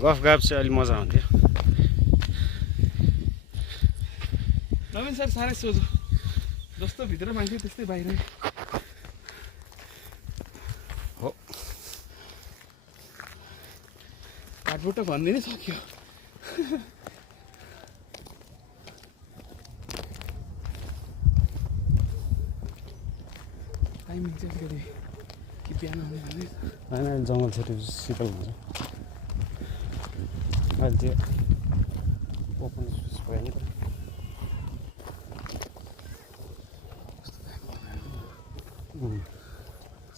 गफ गाफ चाहिँ अलि मजा आउँथ्यो। नवीन सर साह्रै सोझो, जस्तो भित्र मान्छे त्यस्तै बाहिर हो। काठबाट भनिदिनै सक्यो। टाइमिङ चाहिँ फेरि कि बिहान आउने भने होइन, जङ्गल छेटेपछि शीतल हुन्छ। अहिले त्यो ओपन स्पेस भयो नि त।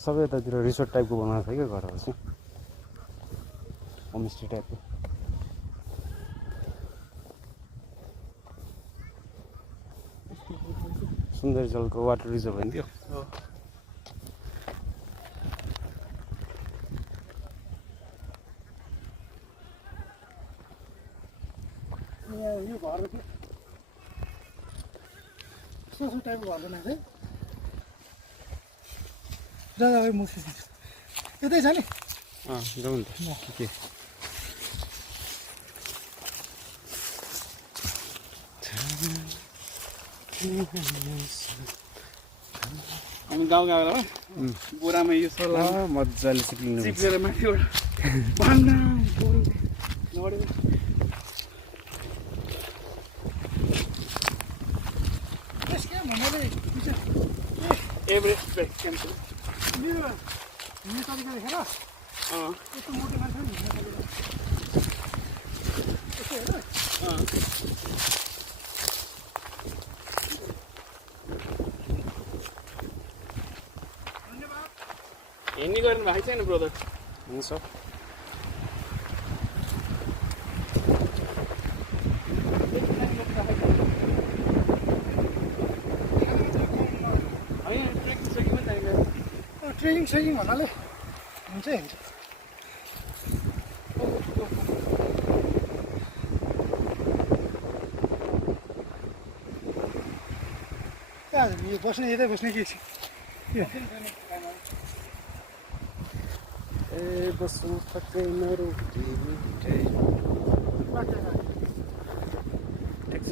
सबै यतातिर रिसोर्ट टाइपको बनाएको छ क्या घरहरू चाहिँ, होमस्टे टाइपको। सुन्दर जलको वाटर रिजर्भ होइन त्यो। यो घर सोसो टाइपको घर बनाएको है। जग्गा मुसी यतै छ नि। जाउँ नि त के हामी गाउँ गाउँमा बोरामा यो सल्लाह मजाले सिक्लिनु चिप्लेर माथिबाट भन्न एभरेस्ट ब्रेक क्यान्सल। मेरो हिँड्ने तरिका देखेर यस्तो मोटो मान्छे नि हिँड्ने तरिका यस्तो हेर। हिँड्ने गर्नु भएको छैन ब्रदर? हुन्छ। ट्रेनिङ सेकिङ भन्नाले हुन्छ हुन्छ। कहाँ यो बस्ने यतै बस्ने के छ ए बस्नु सकै मेरो ठिक छ।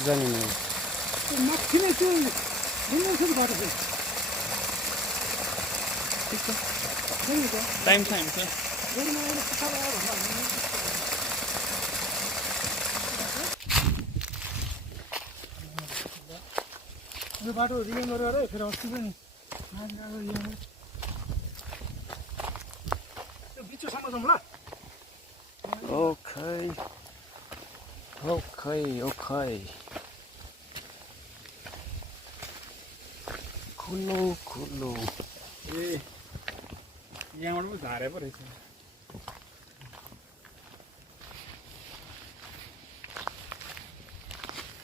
जाने माथि नै त्यो हिँड्नु बाटो छ ठिक छ त्यही हो टाइम छ हामी रोडमा अहिले पछाडि आयो भन्दा यो बाटो रिङ गरेर फेरि अस्ति पनि त्यो बिचोसम्म जाउँ ल Okay. Okay. Cool. ए यहाँबाट पो झारे पो रहेछ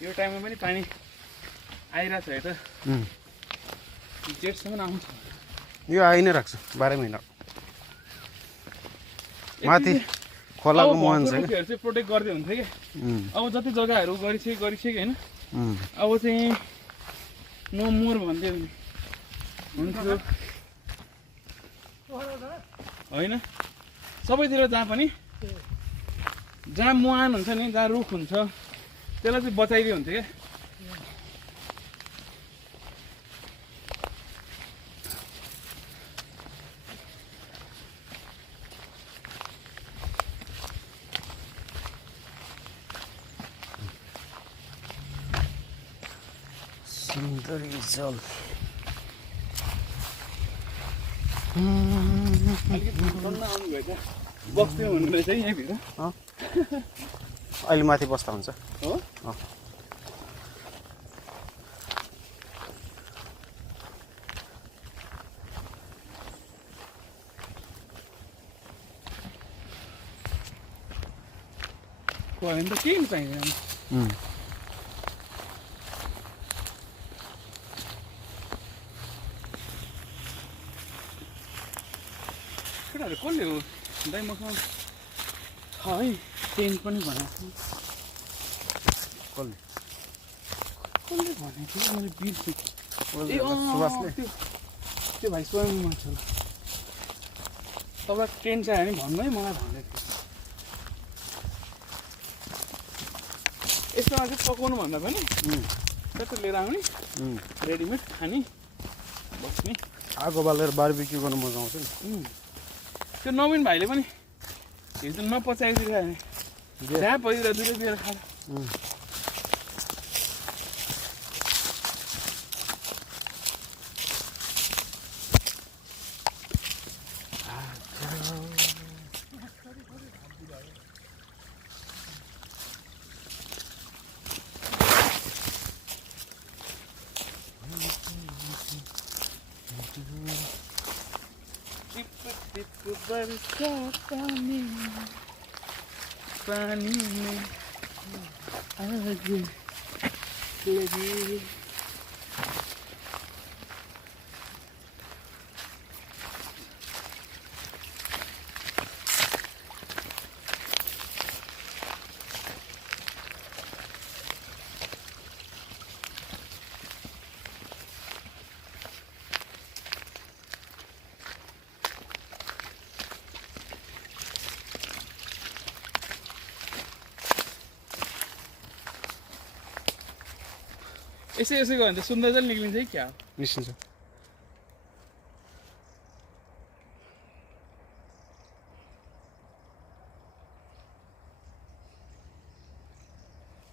यो टाइममा पनि पानी आइरहेको छ है त जेठसम्म आउँछ यो आइ नै राख्छ 12 महिना माथि खोलाको मुहान छ के चाहिँ प्रोटेक्ट गर्दै हुन्छ के अब जति जग्गाहरू गरिसक्यो हैन अब चाहिँ नो मोर भन्दै हुन्थ्यो होइन सबैतिर जहाँ पनि जहाँ मुहान हुन्छ नि जहाँ रुख हुन्छ त्यसलाई चाहिँ बचाइदियो हुन्थ्यो क्या सुन्दरी जल बस्ती हुनु रहेछ यहाँभित्र अहिले माथि बस्दा हुन्छ हो भने त केही पनि चाहिँदैन केटाहरू कसले हो दाइ मसँग छ है टेन्ट पनि भनेको कसले भनेको थियो मैले बिर्सेँ ए सुभाषले त्यो भाइ स्वयं मान्छे होला तपाईँलाई टेन्ट चाहियो भने भन्नु है मलाई भन्दै थियो यस्तोमा चाहिँ पकाउनु भन्दा पनि त्यस्तो लिएर आउने रेडिमेड खाने बस्ने आगो बालेर बारबिक्यू गर्नु मजा आउँछ नि त्यो नवीन भाइले पनि हिजो नपचाइदिएर जहाँ पहिरो दुइटै दिएर खाँदा बरसा पानी में आग लगी यसै गयो भने त सुन्दर जल निक्लिन्छ है क्या निस्किन्छ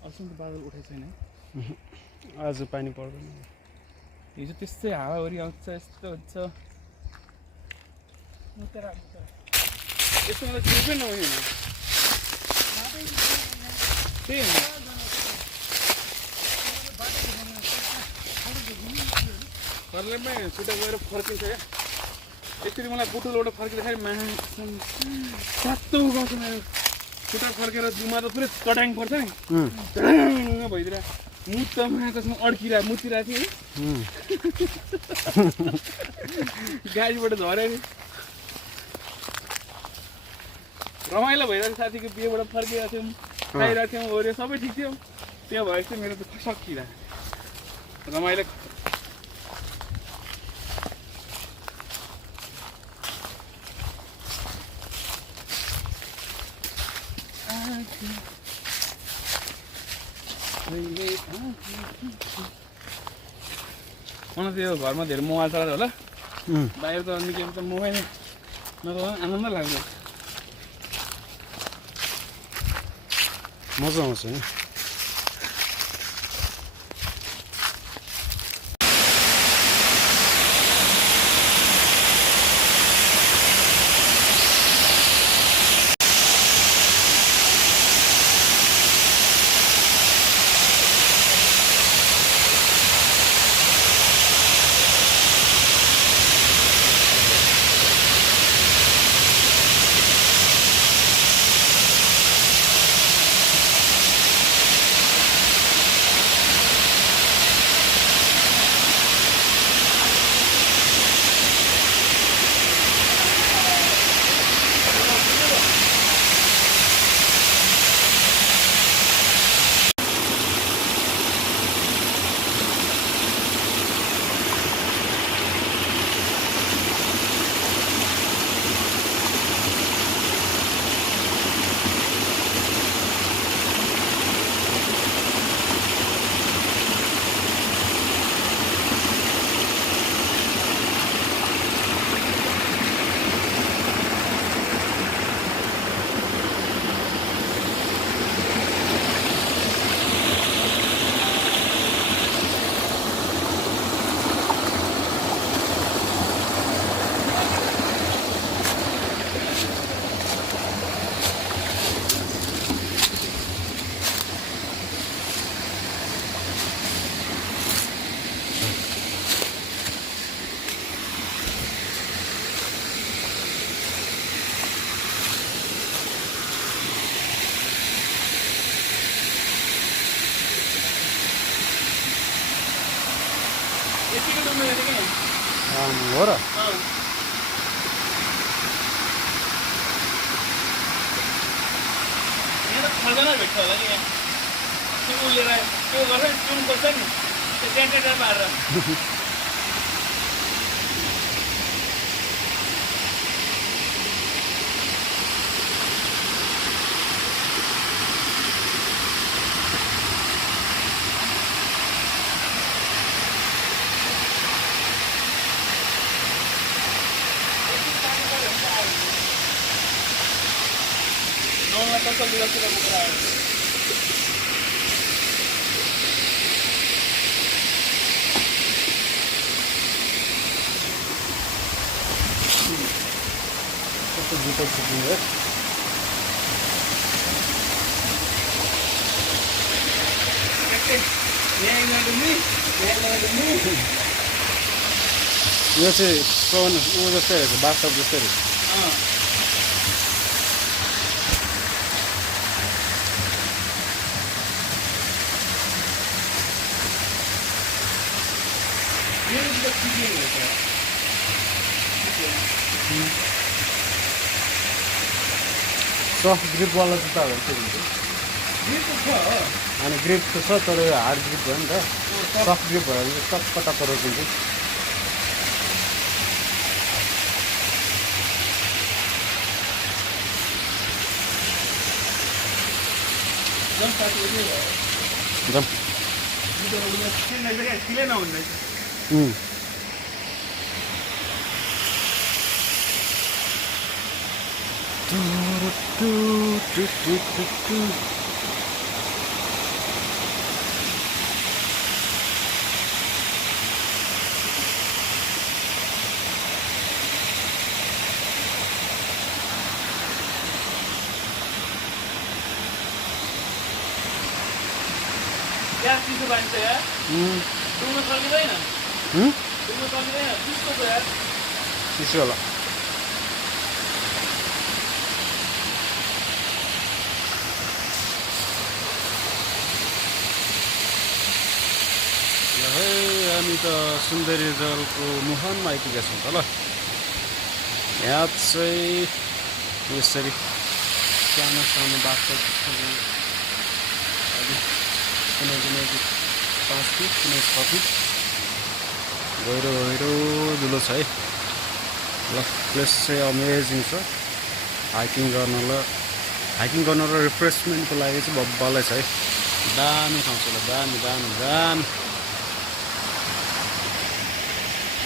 अहिलेसम्म त बादल उठेको छैन आज पानी पर्दैन हिजो त्यस्तै हावाहुरी आउँछ यस्तो हुन्छ यस्तोमा त केही पनि नहुने त्यही हो घरलेमै छुट्टा गएर फर्किन्छ क्या यसरी मलाई बुटुलबाट फर्किँदाखेरि ट्याक्तो गाउँछ मेरो छुट्टा फर्केर जिउमा त पुरै कटाङ पर्छ नि भइदिएर मुत्तमा कसमा मुतिरहेको थिएँ गाडीबाट झऱ्यो नि रमाइलो भइरहेको साथीको बिहेबाट फर्किरहेको थियौँ खाइरहेको थियौँ ओऱ्यो सबै ठिक थियो त्यो भएर चाहिँ मेरो त सकिरहेको रमाइलो मलाई त्यो घरमा धेरै मोबाइल चलाएर होला उम्, बाहिर त निकै त मोबाइल नचलाउनु आनन्द लाग्छ मजा आउँछ नि यतिको डुब्नु रहेछ कि हो र यहाँ त खल्दैन भेट्छ होला कि यहाँ त्यो उलेर त्यो गर्छ नि चुन खोज्छ नि त्यो टेन्टेटर पारेर नौमा कसो लुगासुगा बोकेर आयो कस्तो जुत्ता छुट्टिनु है यो चाहिँ सोन ऊ जस्तै रहेछ बाथटब जस्तै रहेछ सफ्ट ग्रिपवाला जुत्ताहरू चाहिँ हुन्छ अनि ग्रिप त छ तर यो हार्ड ग्रिप भयो नि त सफ्ट ग्रिप भयो भने टक्क टक्क रोकिन्छ यार चिसो पानी छ यार डुब्न सकिँदैन डुब्न सकिँदैन चिसो छ यार चिसो होला है हामी त सुन्दरी जलको मुहानमा आइपुगेका छौँ त ल यहाँ चाहिँ यसरी सानो सानो बाटो कुनै कुनै 5 फिट कुनै 6 फिट गहिरो गहिरो दुलो छ है ल प्लेस चाहिँ अमेजिङ छ हाइकिङ गर्न र रिफ्रेसमेन्टको लागि चाहिँ बब्बालै छ है दामी ठाउँ छ ल दामी दामी दामी